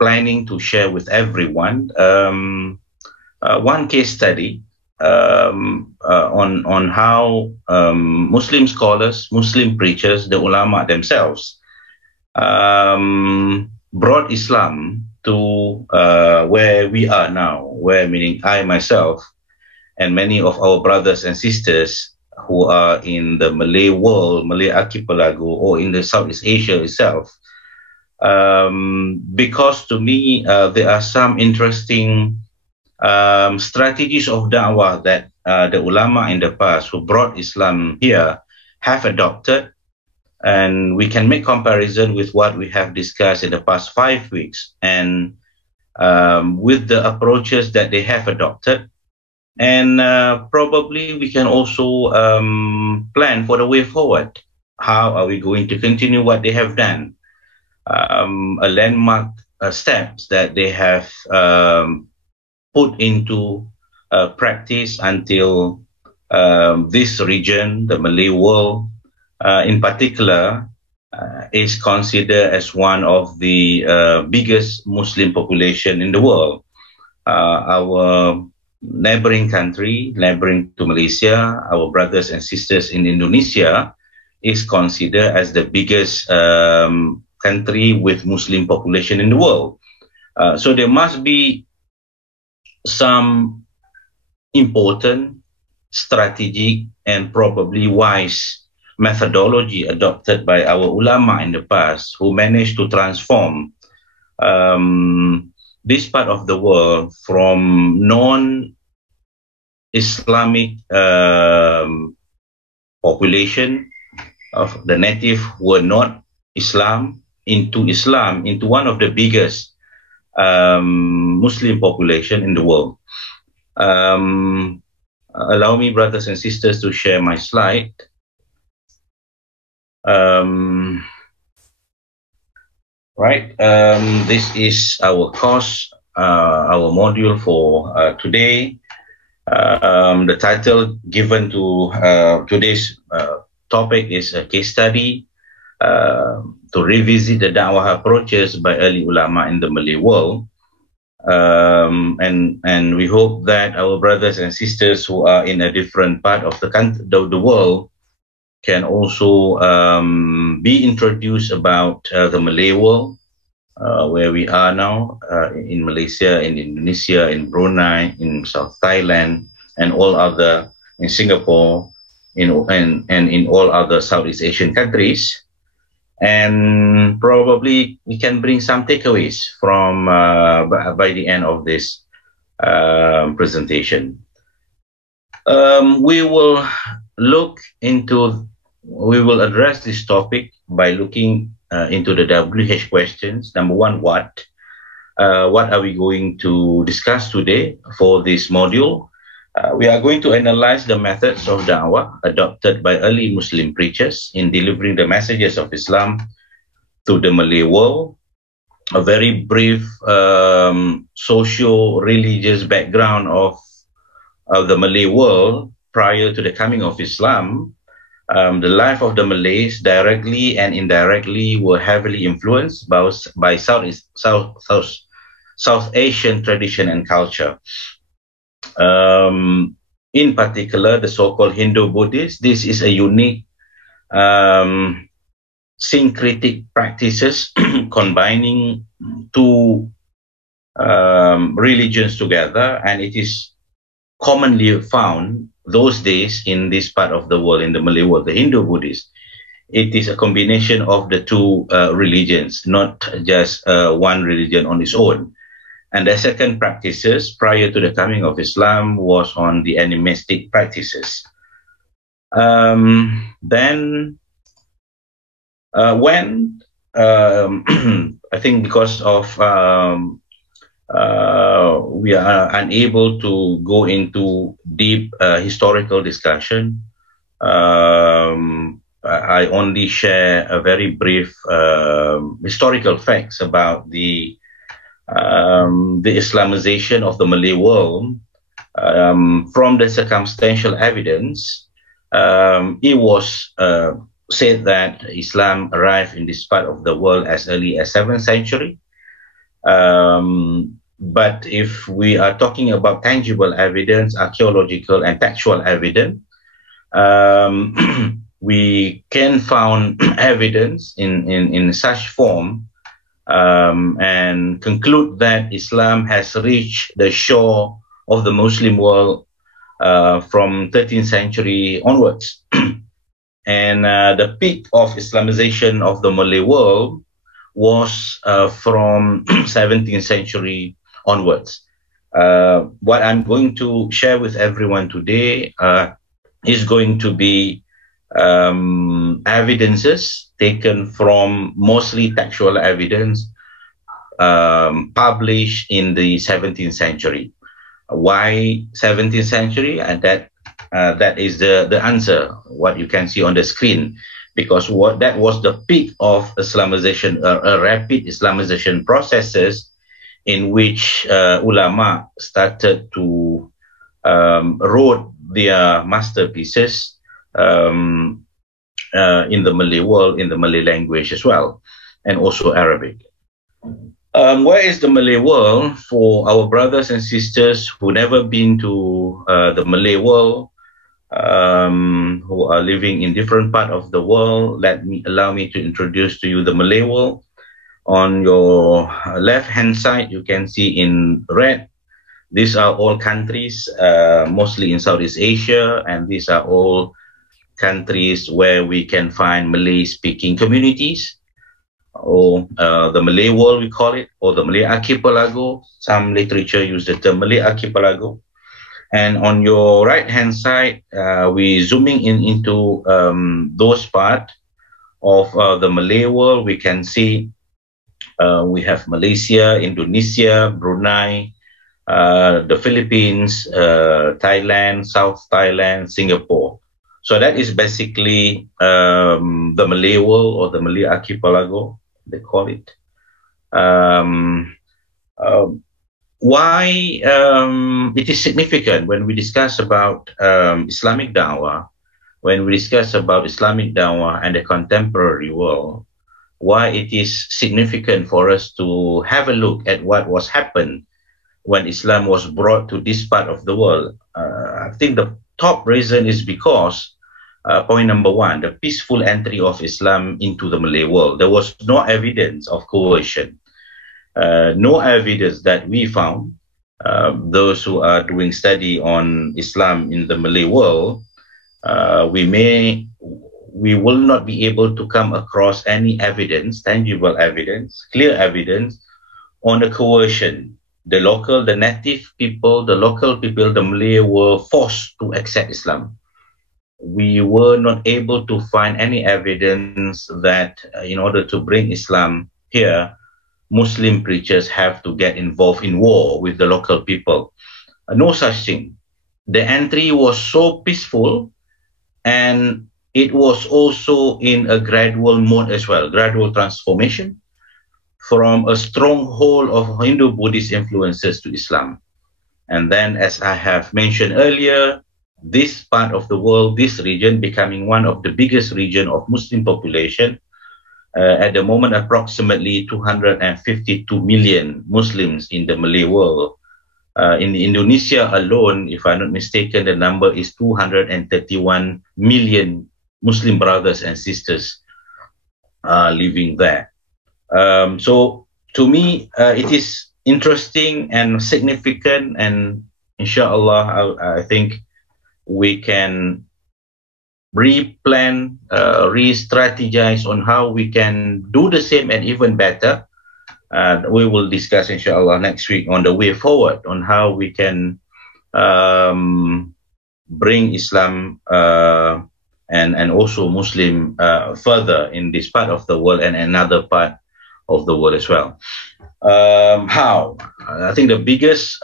planning to share with everyone one case study on how Muslim scholars, Muslim preachers, the ulama themselves brought Islam to where we are now, where meaning I myself and many of our brothers and sisters who are in the Malay world, Malay archipelago, or in the Southeast Asia itself. Because to me, there are some interesting strategies of da'wah that the ulama in the past who brought Islam here have adopted, and we can make comparison with what we have discussed in the past 5 weeks, and with the approaches that they have adopted, and probably we can also plan for the way forward. How are we going to continue what they have done? A landmark steps that they have put into practice until this region, the Malay world in particular, is considered as one of the biggest Muslim population in the world. Our neighboring country, neighboring to Malaysia, our brothers and sisters in Indonesia, is considered as the biggest country with Muslim population in the world. So there must be some important, strategic, and probably wise methodology adopted by our ulama in the past who managed to transform this part of the world from non-Islamic population of the native who were not Islam into one of the biggest Muslim population in the world. Allow me, brothers and sisters, to share my slide. This is our course, our module for today. The title given to today's topic is a case study to revisit the da'wah approaches by early ulama in the Malay world. And we hope that our brothers and sisters who are in a different part of the world can also be introduced about the Malay world, where we are now, in Malaysia, in Indonesia, in Brunei, in South Thailand, and all other, in Singapore, and in all other Southeast Asian countries. And probably we can bring some takeaways from by the end of this presentation. We will address this topic by looking into the WH questions. Number one, what are we going to discuss today for this module? We are going to analyze the methods of da'wah adopted by early Muslim preachers in delivering the messages of Islam to the Malay world. A very brief socio-religious background of the Malay world prior to the coming of Islam. The life of the Malays directly and indirectly were heavily influenced by South Asian tradition and culture. In particular, the so-called Hindu-Buddhist, this is a unique syncretic practices combining two religions together, and it is commonly found those days in this part of the world, in the Malay world, the Hindu-Buddhist. It is a combination of the two religions, not just one religion on its own. And the second practices prior to the coming of Islam was on the animistic practices. Then when I think because of we are unable to go into deep historical discussion, I only share a very brief historical facts about the Islamization of the Malay world. From the circumstantial evidence, it was said that Islam arrived in this part of the world as early as 7th century. But if we are talking about tangible evidence, archaeological and textual evidence, we can found evidence in such form and conclude that Islam has reached the shore of the Muslim world from 13th century onwards. And the peak of Islamization of the Malay world was from 17th century onwards. What I'm going to share with everyone today is going to be evidences taken from mostly textual evidence published in the 17th century. Why 17th century? And that is the answer, what you can see on the screen, because that was the peak of Islamization, rapid Islamization processes in which ulama started to wrote their masterpieces in the Malay world, in the Malay language as well, and also Arabic. Where is the Malay world? For our brothers and sisters who never been to the Malay world, who are living in different part of the world, allow me to introduce to you the Malay world. On your left-hand side, you can see in red, these are all countries, mostly in Southeast Asia, and these are all countries where we can find Malay-speaking communities, or the Malay world, we call it, or the Malay archipelago. Some literature use the term Malay archipelago. And on your right-hand side, we zooming into those parts of the Malay world. We can see we have Malaysia, Indonesia, Brunei, the Philippines, Thailand, South Thailand, Singapore. So that is basically the Malay world, or the Malay archipelago, they call it. Why it is significant when we discuss about Islamic da'wah, when we discuss about Islamic da'wah and the contemporary world, why it is significant for us to have a look at what was happened when Islam was brought to this part of the world. I think the top reason is because, point number one, the peaceful entry of Islam into the Malay world. There was no evidence of coercion. No evidence that we found. Those who are doing study on Islam in the Malay world, we will not be able to come across any evidence, tangible evidence, clear evidence on the coercion. The native people, the local people, the Malay were forced to accept Islam. We were not able to find any evidence that in order to bring Islam here, Muslim preachers have to get involved in war with the local people. No such thing. The entry was so peaceful, and it was also in a gradual mode as well, gradual transformation from a stronghold of Hindu-Buddhist influences to Islam. And then, as I have mentioned earlier, this part of the world, this region, becoming one of the biggest region of Muslim population. At the moment, approximately 252 million Muslims in the Malay world. In Indonesia alone, if I'm not mistaken, the number is 231 million Muslim brothers and sisters living there. So to me, it is interesting and significant, and inshallah, I think we can replan, re-strategize on how we can do the same and even better. We will discuss, inshallah, next week on the way forward on how we can bring Islam and also Muslim further in this part of the world and another part of the world as well. How? I think the biggest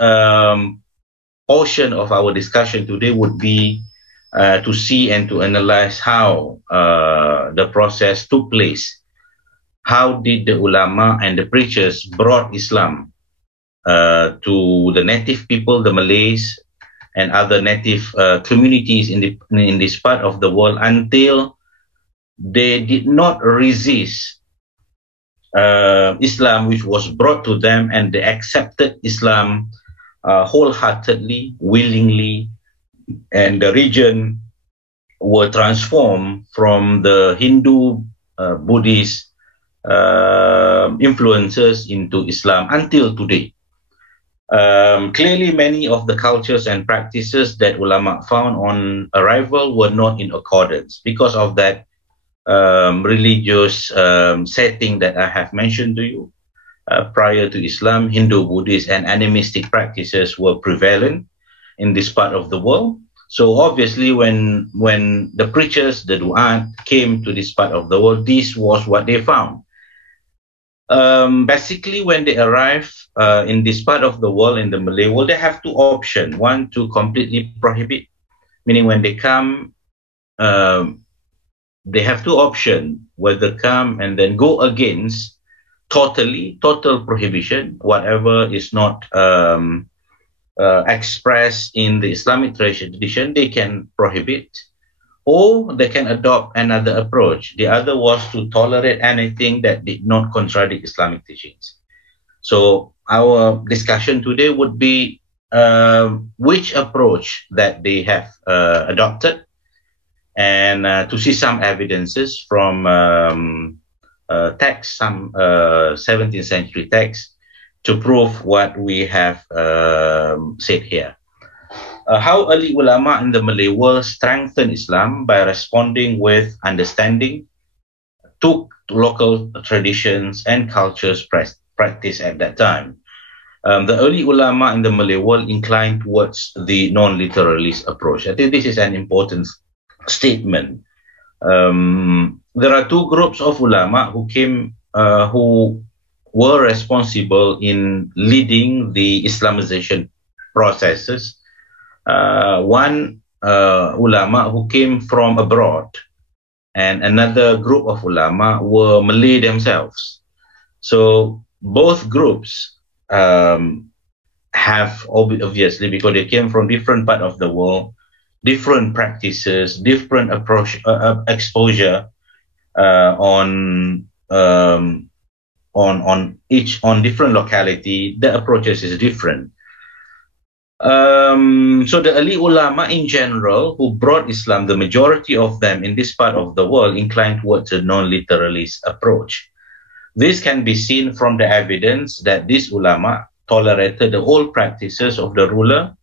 portion of our discussion today would be to see and to analyze how the process took place. How did the ulama and the preachers brought Islam to the native people, the Malays, and other native communities in this part of the world until they did not resist Islam, which was brought to them, and they accepted Islam wholeheartedly, willingly, and the region were transformed from the Hindu, Buddhist influences into Islam until today. Clearly, many of the cultures and practices that ulama found on arrival were not in accordance because of that religious setting that I have mentioned to you. Prior to Islam, Hindu, Buddhist, and animistic practices were prevalent in this part of the world. So obviously, when the preachers, the du'at, came to this part of the world, this was what they found. Basically, when they arrive in this part of the world, in the Malay world, they have two options. One, to completely prohibit, meaning when they come, they have two options, whether come and then go against total prohibition, whatever is not expressed in the Islamic tradition, they can prohibit, or they can adopt another approach. The other was to tolerate anything that did not contradict Islamic teachings. So our discussion today would be which approach that they have adopted, and to see some evidences from texts, some 17th century texts, to prove what we have said here. How early ulama in the Malay world strengthened Islam by responding with understanding, took local traditions and cultures practiced at that time. The early ulama in the Malay world inclined towards the non-literalist approach. I think this is an important statement. There are two groups of ulama who came, who were responsible in leading the Islamization processes. One ulama who came from abroad, and another group of ulama were Malay themselves. So both groups have, obviously, because they came from different part of the world, different practices, different approach, exposure on different locality. The approaches is different. So the early ulama in general who brought Islam, the majority of them in this part of the world inclined towards a non-literalist approach. This can be seen from the evidence that these ulama tolerated the old practices of the ruler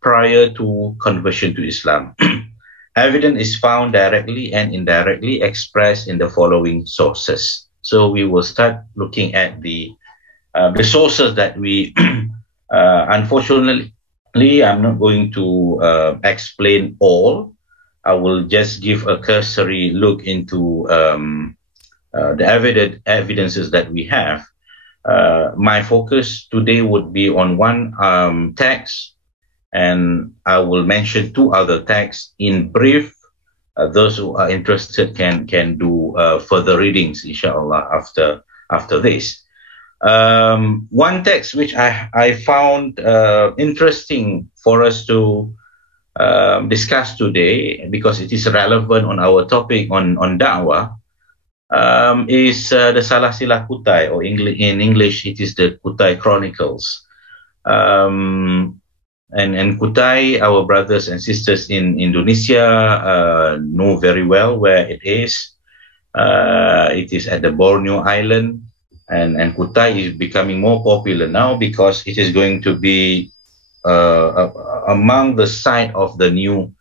prior to conversion to Islam. Evidence is found directly and indirectly expressed in the following sources. So we will start looking at the sources that we, unfortunately, I'm not going to explain all. I will just give a cursory look into the evidences that we have. My focus today would be on one text, and I will mention two other texts in brief. Those who are interested can do further readings, inshallah, after this. One text which I found interesting for us to discuss today, because it is relevant on our topic on da'wah, is the Salasila Kutai, or in English it is the Kutai Chronicles. And Kutai, our brothers and sisters in Indonesia know very well where it is. It is at the Borneo Island, and Kutai is becoming more popular now because it is going to be among the site of the new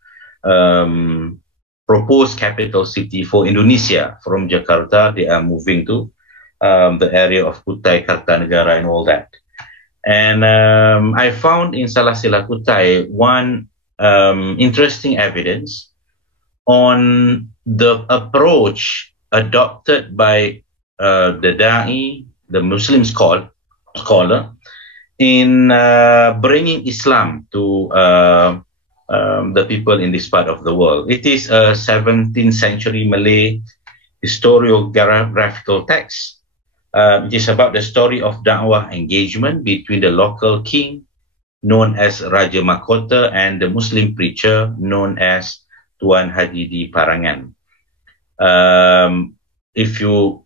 proposed capital city for Indonesia. From Jakarta, they are moving to the area of Kutai, Kartanegara, and all that. And I found in Salasila Kutai one interesting evidence on the approach adopted by the Da'i, the Muslim scholar, in bringing Islam to the people in this part of the world. It is a 17th century Malay historiographical text. It is about the story of da'wah engagement between the local king, known as Raja Mahkota, and the Muslim preacher known as Tuan Haji di Parangan. If you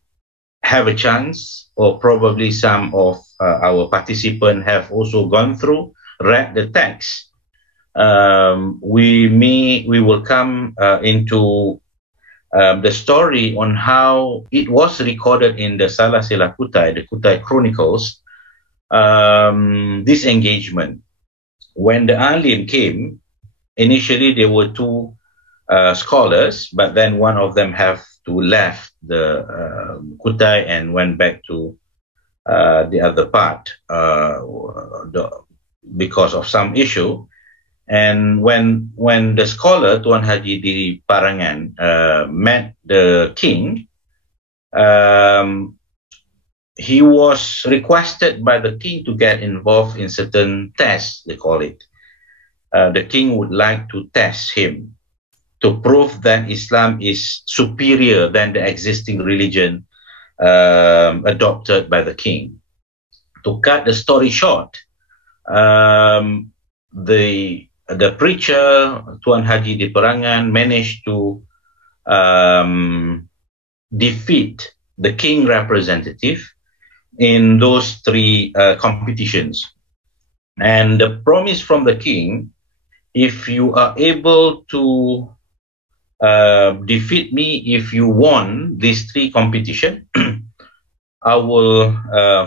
have a chance, or probably some of our participants have also gone through, read the text, we will come into the story on how it was recorded in the Salasila Kutai, the Kutai Chronicles, this engagement. When the Alim came, initially there were two scholars, but then one of them have to left the Kutai and went back to the other part because of some issue. And when the scholar Tuan Haji di Parangan met the king, he was requested by the king to get involved in certain tests, they call it. The king would like to test him to prove that Islam is superior than the existing religion adopted by the king. To cut the story short, the preacher, Tuan Haji di Perangan, managed to defeat the king representative in those three competitions. And the promise from the king, if you are able to defeat me, if you won these three competitions, I will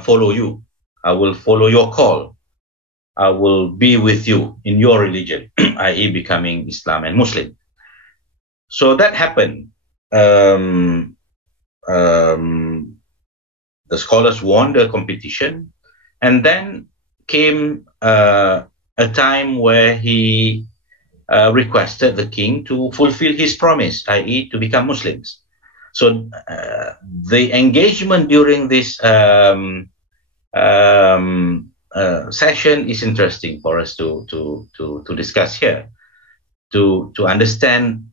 follow you. I will follow your call. I will be with you in your religion, i.e. becoming Islam and Muslim. So that happened. The scholars won the competition, and then came a time where he requested the king to fulfill his promise, i.e. to become Muslims. So the engagement during this session is interesting for us to discuss here, to understand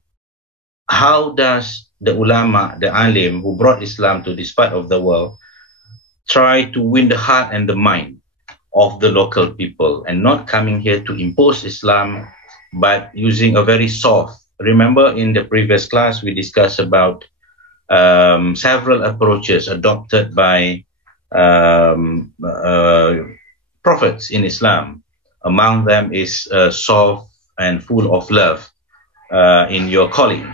how does the ulama, the alim who brought Islam to this part of the world, try to win the heart and the mind of the local people, and not coming here to impose Islam, but using a very soft. Remember in the previous class we discussed about several approaches adopted by prophets in Islam. Among them is soft and full of love in your calling.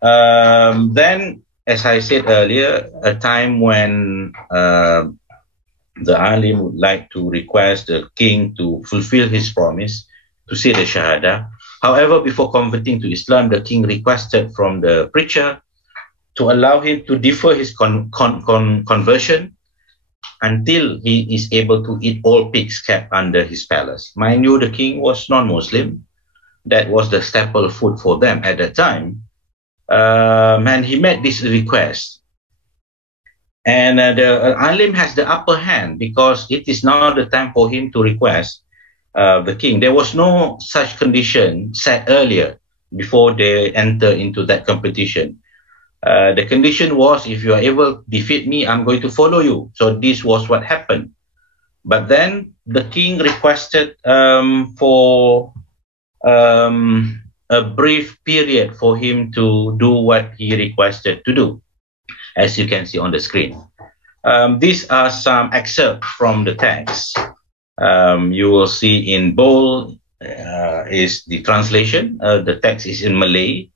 Then, as I said earlier, a time when the alim would like to request the king to fulfill his promise to say the Shahada. However, before converting to Islam, the king requested from the preacher to allow him to defer his conversion until he is able to eat all pigs kept under his palace. Mind you, the king was non-Muslim. That was the staple food for them at that time. And he made this request. And the alim has the upper hand because it is now the time for him to request the king. There was no such condition set earlier before they enter into that competition. The condition was, if you are able to defeat me, I'm going to follow you. So this was what happened. But then the king requested for a brief period for him to do what he requested to do, as you can see on the screen. These are some excerpts from the text. You will see in bold is the translation. The text is in Malay,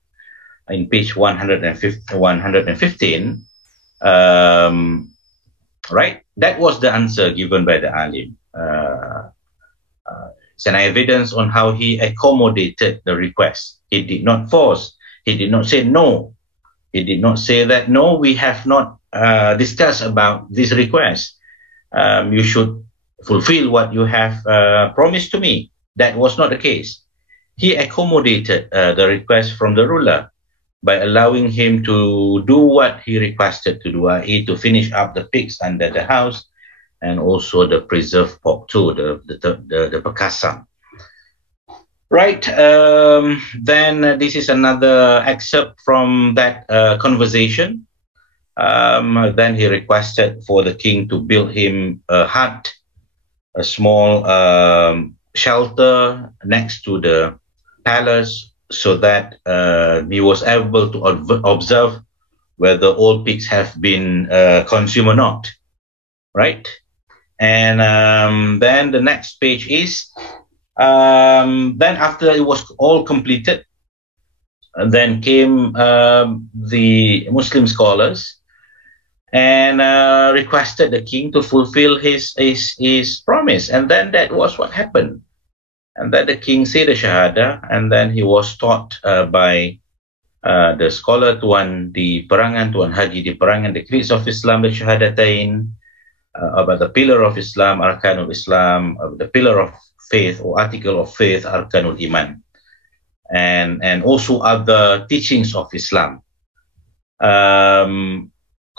in page 115. Right? That was the answer given by the alim. It's an evidence on how he accommodated the request. He did not force. He did not say no. He did not say that, no, we have not discussed about this request. You should fulfill what you have promised to me. That was not the case. He accommodated the request from the ruler by allowing him to do what he requested to do, i.e. to finish up the pigs under the house, and also the preserved pork too, the pakasam. Right, then this is another excerpt from that conversation. Then he requested for the king to build him a hut, a small shelter next to the palace, so that he was able to observe whether all pigs have been consumed or not, right? And then the next page is, then after it was all completed, then came the Muslim scholars and requested the king to fulfill his promise. And then that was what happened. And then the king said the Shahada, and then he was taught by the scholar Tuan di Perangan, Tuan Haji di Perangan, the creeds of Islam, the Shahadatain, about the pillar of Islam, Arkanul Islam, the pillar of faith or article of faith, Arkanul Iman, and also other teachings of Islam.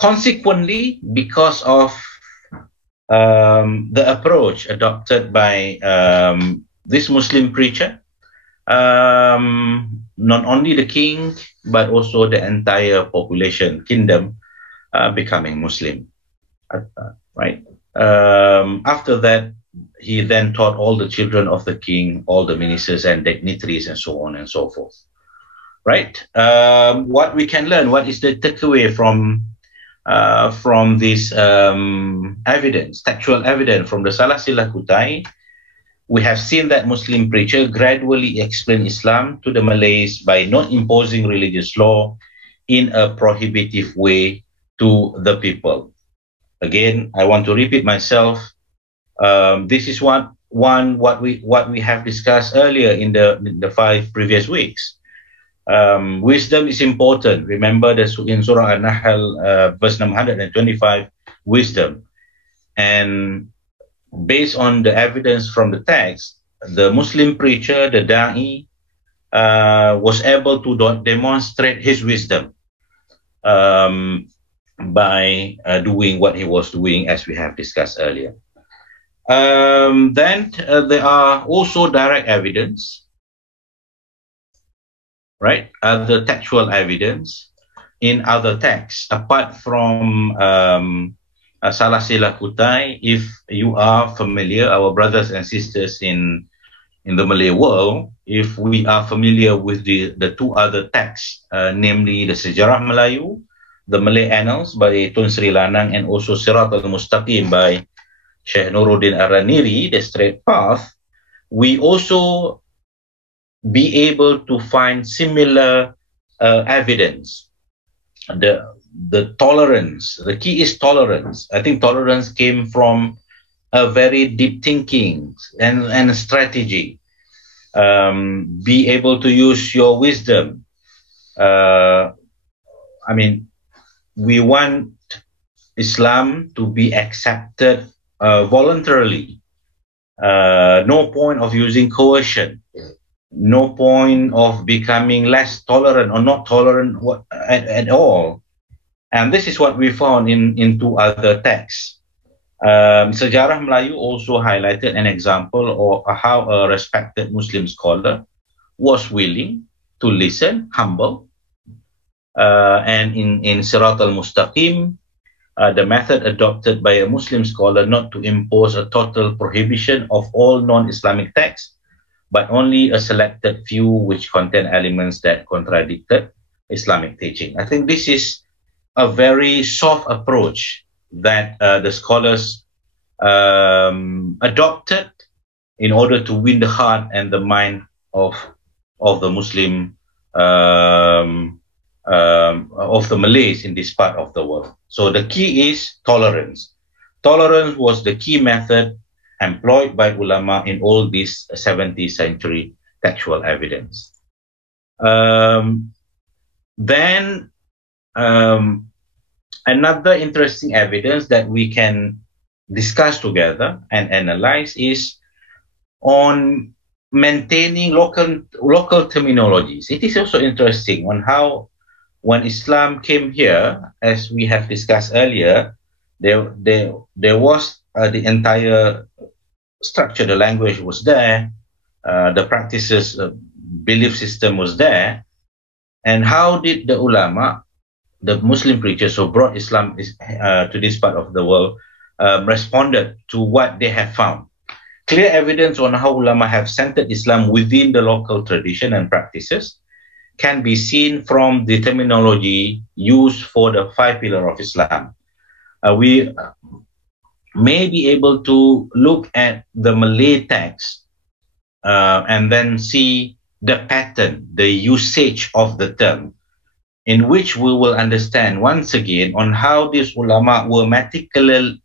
Consequently, because of the approach adopted by this Muslim preacher, not only the king, but also the entire population, kingdom, becoming Muslim. Right. After that, he then taught all the children of the king, all the ministers and dignitaries, and so on and so forth. Right. What we can learn, what is the takeaway from this evidence, textual evidence from the Salasilah Kutai? We have seen that Muslim preacher gradually explained Islam to the Malays by not imposing religious law in a prohibitive way to the people. Again, I want to repeat myself. This is what we have discussed earlier in the 5 previous weeks. Wisdom is important. Remember in Surah An-Nahl, verse 125, wisdom. And based on the evidence from the text, the Muslim preacher, the Da'i, was able to demonstrate his wisdom by doing what he was doing, as we have discussed earlier. Then there are also direct evidence, right? Other textual evidence in other texts, apart from Salasilah Kutai. If you are familiar, our brothers and sisters in the Malay world, if we are familiar with the 2 other texts, namely the Sejarah Melayu, the Malay Annals by Tun Sri Lanang, and also Sirat al-Mustaqim by Sheikh Nuruddin Ar-Raniri, the Straight Path, we also be able to find similar evidence. The tolerance, the key is tolerance. I think tolerance came from a very deep thinking and strategy. Be able to use your wisdom. I mean, we want Islam to be accepted voluntarily. No point of using coercion. No point of becoming less tolerant or not tolerant at all. And this is what we found in 2 other texts. Sejarah Melayu also highlighted an example of how a respected Muslim scholar was willing to listen, humble. And in Sirat al-Mustaqim, the method adopted by a Muslim scholar not to impose a total prohibition of all non-Islamic texts, but only a selected few which contain elements that contradicted Islamic teaching. I think this is a very soft approach that the scholars adopted in order to win the heart and the mind of the Muslim, of the Malays in this part of the world. So the key is tolerance. Tolerance was the key method employed by ulama in all this 17th century textual evidence. Then another interesting evidence that we can discuss together and analyze is on maintaining local terminologies. It is also interesting on how when Islam came here, as we have discussed earlier, there was the entire structure, the language was there, the practices, belief system was there. And how did the ulama, the Muslim preachers who brought Islam to this part of the world, responded to what they have found? Clear evidence on how ulama have centered Islam within the local tradition and practices can be seen from the terminology used for the 5 pillars of Islam. We may be able to look at the Malay text and then see the pattern, the usage of the term, in which we will understand once again on how these ulama were meticulously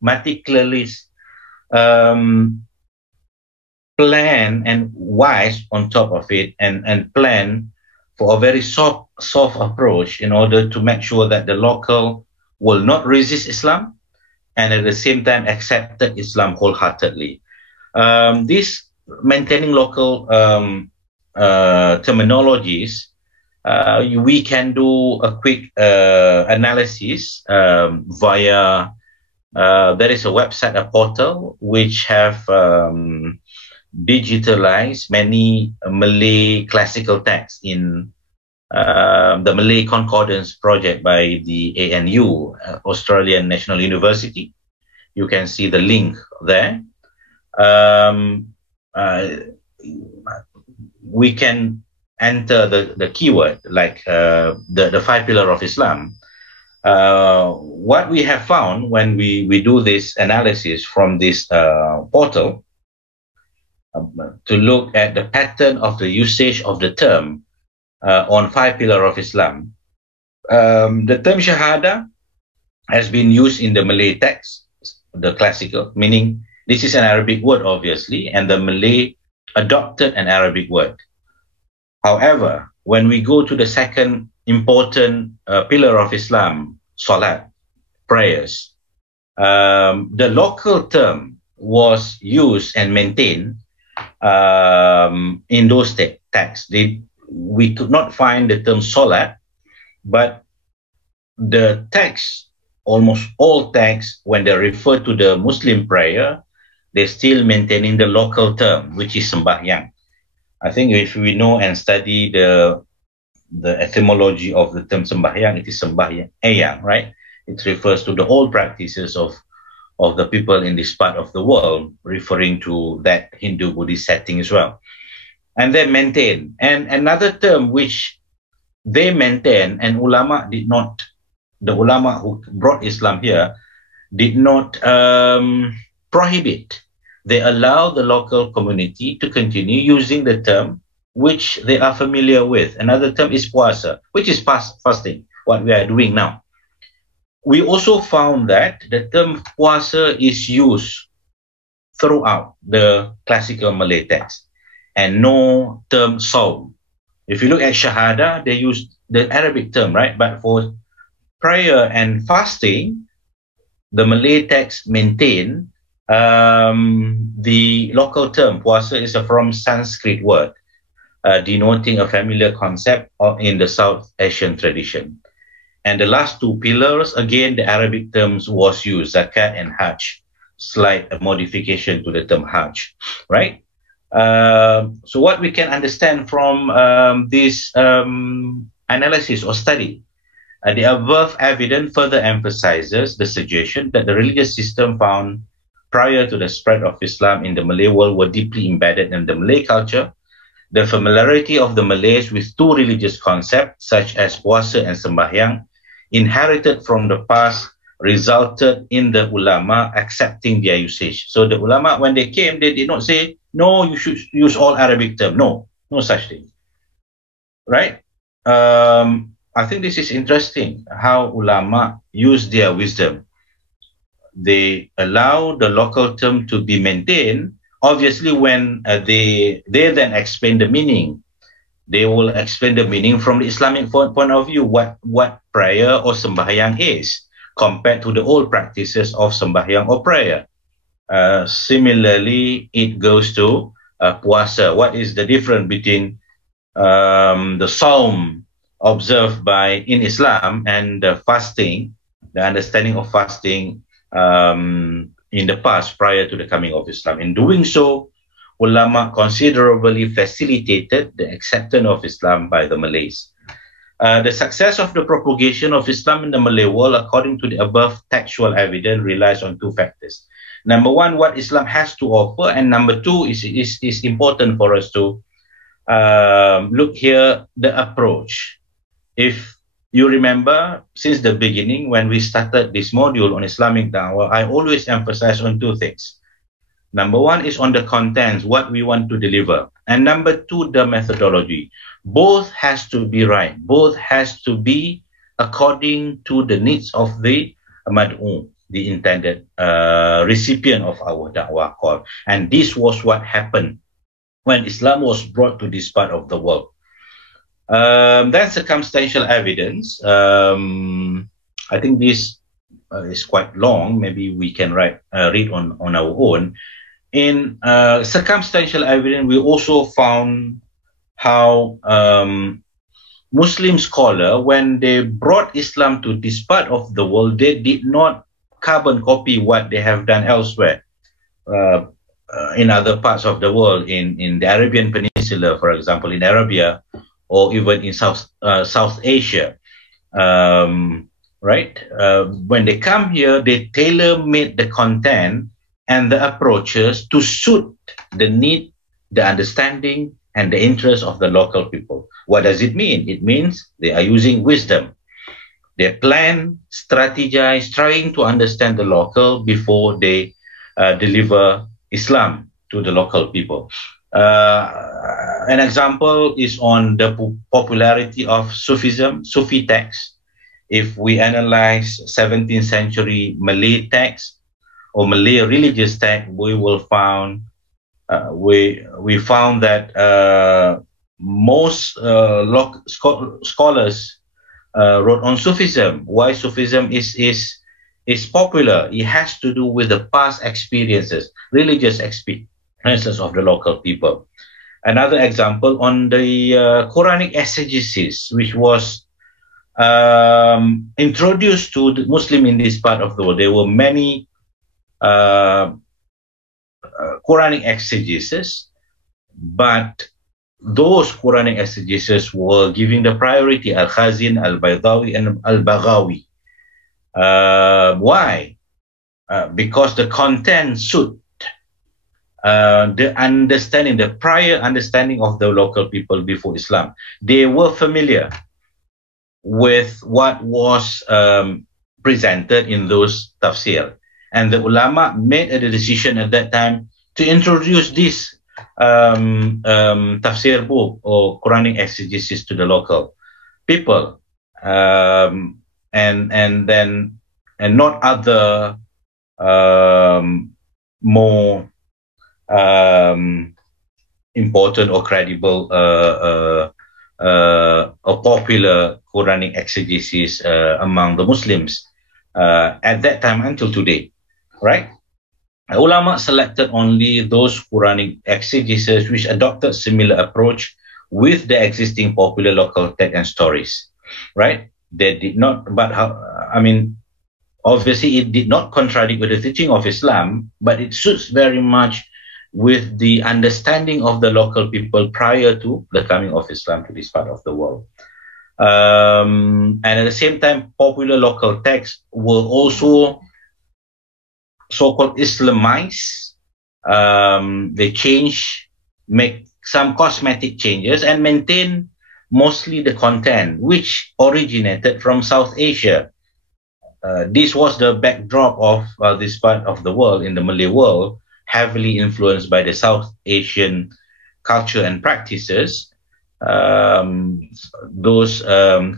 plan and wise on top of it, and plan for a very soft approach in order to make sure that the local will not resist Islam and at the same time accepted Islam wholeheartedly. This maintaining local terminologies, we can do a quick analysis via there is a website, a portal, which have digitalized many Malay classical texts in the Malay Concordance project by the ANU, Australian National University. You can see the link there. We can enter the keyword like the 5 pillars of Islam. What we have found when we do this analysis from this portal, to look at the pattern of the usage of the term on 5 pillars of Islam. The term Shahada has been used in the Malay text, the classical, meaning this is an Arabic word, obviously, and the Malay adopted an Arabic word. However, when we go to the second important pillar of Islam, Salat, prayers, the local term was used and maintained in those texts. We could not find the term Salat, but the text, almost all texts, when they refer to the Muslim prayer, they're still maintaining the local term, which is sembahyang. I think if we know and study the etymology of the term sembahyang, it is sembahyang, right? It refers to the old practices of the people in this part of the world, referring to that Hindu-Buddhist setting as well. And they maintain. And another term which they maintain, and ulama did not, the ulama who brought Islam here, did not prohibit. They allow the local community to continue using the term which they are familiar with. Another term is puasa, which is fasting, what we are doing now. We also found that the term puasa is used throughout the classical Malay text, and no term saum. If you look at Shahada, they use the Arabic term, right? But for prayer and fasting, the Malay text maintain the local term. Puasa is from Sanskrit word, denoting a familiar concept in the South Asian tradition. And the last 2 pillars, again, the Arabic terms was used, zakat and hajj, slight modification to the term hajj, right? So what we can understand from this analysis or study, the above evidence further emphasizes the suggestion that the religious system found prior to the spread of Islam in the Malay world were deeply embedded in the Malay culture. The familiarity of the Malays with 2 religious concepts, such as puasa and sembahyang, inherited from the past, resulted in the ulama accepting their usage. So the ulama, when they came, they did not say, no, you should use all Arabic term. No such thing. Right? I think this is interesting, how ulama use their wisdom. They allow the local term to be maintained. Obviously, when they then explain the meaning, they will explain the meaning from the Islamic point of view, what prayer or sembahyang is, compared to the old practices of sembahyang or prayer. Similarly, it goes to puasa. What is the difference between the saum observed in Islam and the fasting, the understanding of fasting in the past prior to the coming of Islam? In doing so, ulama considerably facilitated the acceptance of Islam by the Malays. The success of the propagation of Islam in the Malay world, according to the above textual evidence, relies on 2 factors. Number 1, what Islam has to offer, and number 2 is important for us to Look here, the approach. If you remember, since the beginning, when we started this module on Islamic Dawah, I always emphasize on two things. Number one is on the contents, what we want to deliver. And number two, the methodology. Both has to be right. Both has to be according to the needs of the mad'u, the intended recipient of our da'wah call. And this was what happened when Islam was brought to this part of the world. That's circumstantial evidence. I think this is quite long. Maybe we can read on our own. In circumstantial evidence, we also found how Muslim scholar, when they brought Islam to this part of the world, they did not carbon copy what they have done elsewhere in other parts of the world, in the Arabian Peninsula, for example, in Arabia, or even in South Asia, right? When they come here, they tailor-made the content and the approaches to suit the need, the understanding, and the interest of the local people. What does it mean? It means they are using wisdom. They plan, strategize, trying to understand the local before they deliver Islam to the local people. An example is on the popularity of Sufism, Sufi texts. If we analyze 17th century Malay texts or Malay religious text, we will found we found that most scholars wrote on Sufism. Why Sufism is popular? It has to do with the past experiences, religious experiences of the local people. Another example on the Quranic exegesis, which was introduced to the Muslim in this part of the world. There were many Quranic exegesis, but those Quranic exegesis were giving the priority Al-Khazin, Al-Baydawi, and Al-Baghawi. Why? Because the content suit the understanding, the prior understanding of the local people before Islam. They were familiar with what was presented in those tafsir. And the ulama made a decision at that time to introduce this tafsir book or Quranic exegesis to the local people, and not other more important or credible or popular Quranic exegesis among the Muslims at that time until today, right? Ulama selected only those Quranic exegesis which adopted similar approach with the existing popular local text and stories, right? They did not, but obviously it did not contradict with the teaching of Islam, but it suits very much with the understanding of the local people prior to the coming of Islam to this part of the world. And at the same time, popular local texts were also so-called Islamized. They make some cosmetic changes and maintain mostly the content which originated from South Asia. This was the backdrop of this part of the world, in the Malay world, heavily influenced by the South Asian culture and practices. Those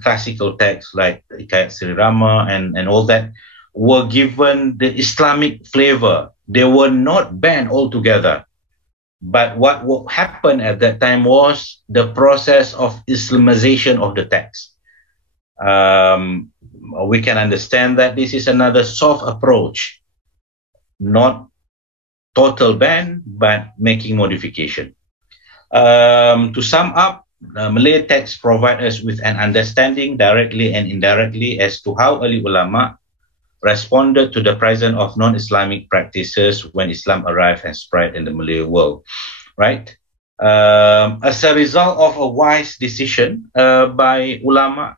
classical texts like IIIT Sri Rama and all that were given the Islamic flavor. They were not banned altogether. But what happened at that time was the process of Islamization of the text. We can understand that this is another soft approach, not total ban, but making modification. To sum up, Malay texts provide us with an understanding directly and indirectly as to how early ulama responded to the presence of non-Islamic practices when Islam arrived and spread in the Malay world, right? As a result of a wise decision by ulama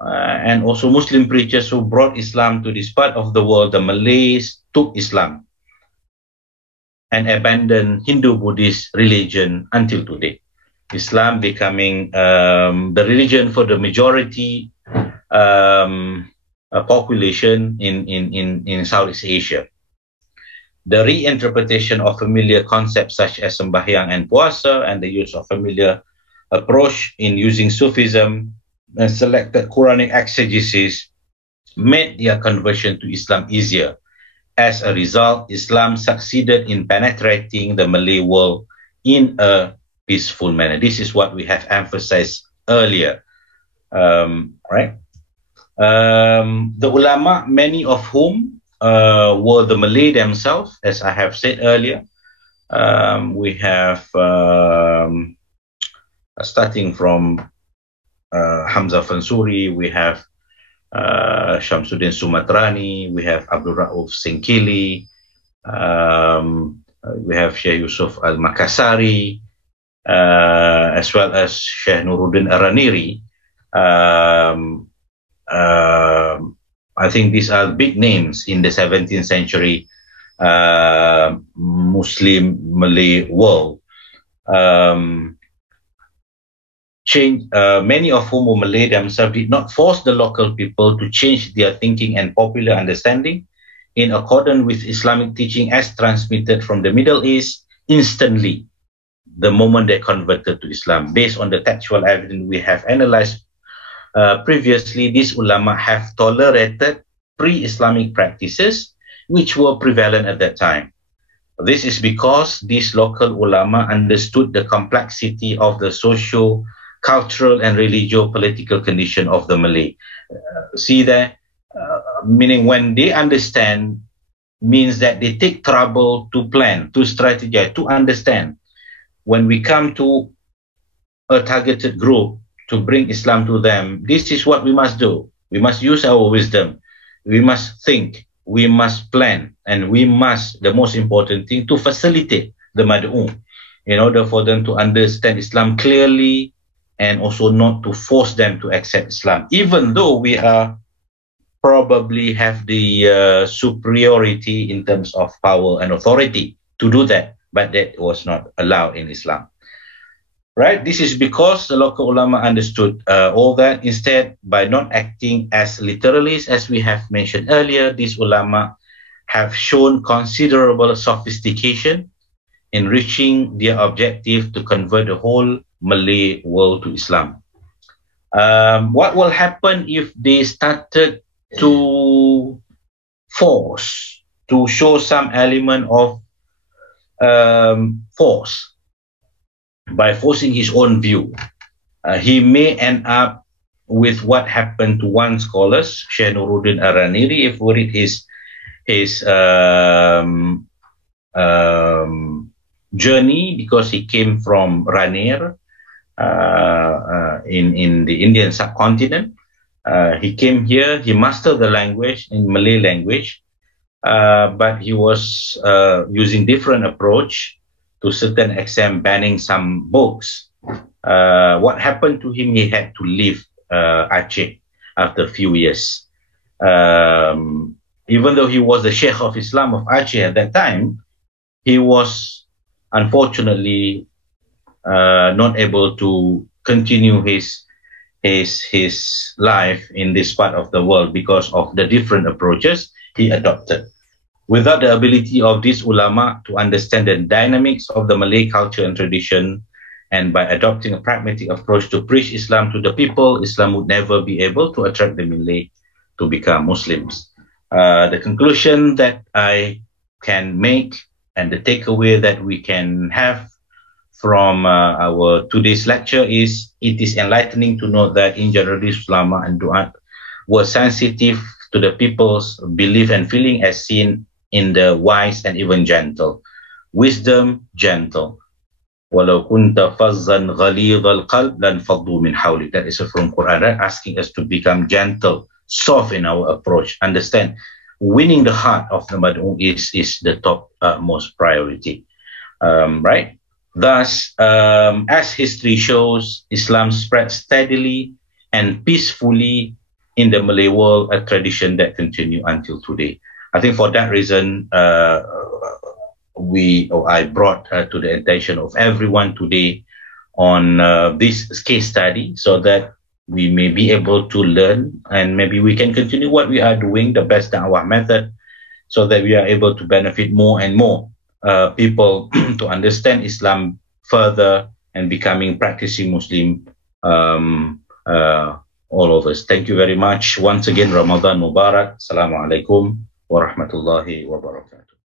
and also Muslim preachers who brought Islam to this part of the world, the Malays took Islam and abandoned Hindu-Buddhist religion until today. Islam becoming the religion for the majority population in Southeast Asia. The reinterpretation of familiar concepts such as sembahyang and puasa, and the use of familiar approach in using Sufism and selected Quranic exegesis made their conversion to Islam easier. As a result, Islam succeeded in penetrating the Malay world in a peaceful manner. This is what we have emphasized earlier, right? The ulama, many of whom were the Malay themselves, as I have said earlier. We have, starting from Hamzah Fansuri, we have Shamsuddin Sumatrani, we have Abdul Rauf Singkili, we have Sheikh Yusuf Al-Makassari, as well as Sheikh Nuruddin Araniri. I think these are big names in the 17th century Muslim Malay world. Many of whom were Malay themselves did not force the local people to change their thinking and popular understanding in accordance with Islamic teaching as transmitted from the Middle East instantly the moment they converted to Islam. Based on the textual evidence we have analyzed previously, these ulama have tolerated pre-Islamic practices which were prevalent at that time. This is because these local ulama understood the complexity of the social, cultural, and religio-political condition of the Malay. See that? Meaning when they understand, means that they take trouble to plan, to strategize, to understand. When we come to a targeted group to bring Islam to them, this is what we must do. We must use our wisdom. We must think. We must plan. And we must, the most important thing, to facilitate the mad'u in order for them to understand Islam clearly and also not to force them to accept Islam, even though we are probably have the superiority in terms of power and authority to do that, but that was not allowed in Islam. Right? This is because the local ulama understood all that. Instead, by not acting as literalists, as we have mentioned earlier, these ulama have shown considerable sophistication in reaching their objective to convert the whole Malay world to Islam. What will happen if they started to force, to show some element of force? By forcing his own view, he may end up with what happened to one scholar, Sheikh Nuruddin Araniri, if we read his journey, because he came from Raneer in the Indian subcontinent. He came here, he mastered the language, in Malay language, but he was using different approach, to certain extent banning some books. What happened to him? He had to leave Aceh after a few years. Even though he was the Sheikh of Islam of Aceh at that time, he was unfortunately not able to continue his life in this part of the world because of the different approaches he adopted. Without the ability of these ulama to understand the dynamics of the Malay culture and tradition, and by adopting a pragmatic approach to preach Islam to the people, Islam would never be able to attract the Malay to become Muslims. The conclusion that I can make and the takeaway that we can have from our today's lecture is, it is enlightening to know that in general these ulama and du'at were sensitive to the people's belief and feeling as seen in the wise and even gentle. Wisdom, gentle. Walau kunta fazzan ghalidhal qalb lan faddu min hawli. That is from Quran, right? Asking us to become gentle, soft in our approach. Understand, winning the heart of the mad'u is the top most priority. Right? Thus, as history shows, Islam spread steadily and peacefully in the Malay world, a tradition that continues until today. I think for that reason, I brought to the attention of everyone today on this case study so that we may be able to learn, and maybe we can continue what we are doing, the best da'wah method, so that we are able to benefit more and more people to understand Islam further and becoming practicing Muslim all of us. Thank you very much. Once again, Ramadan Mubarak. Assalamu alaikum wa rahmatullahi wa barakatuh.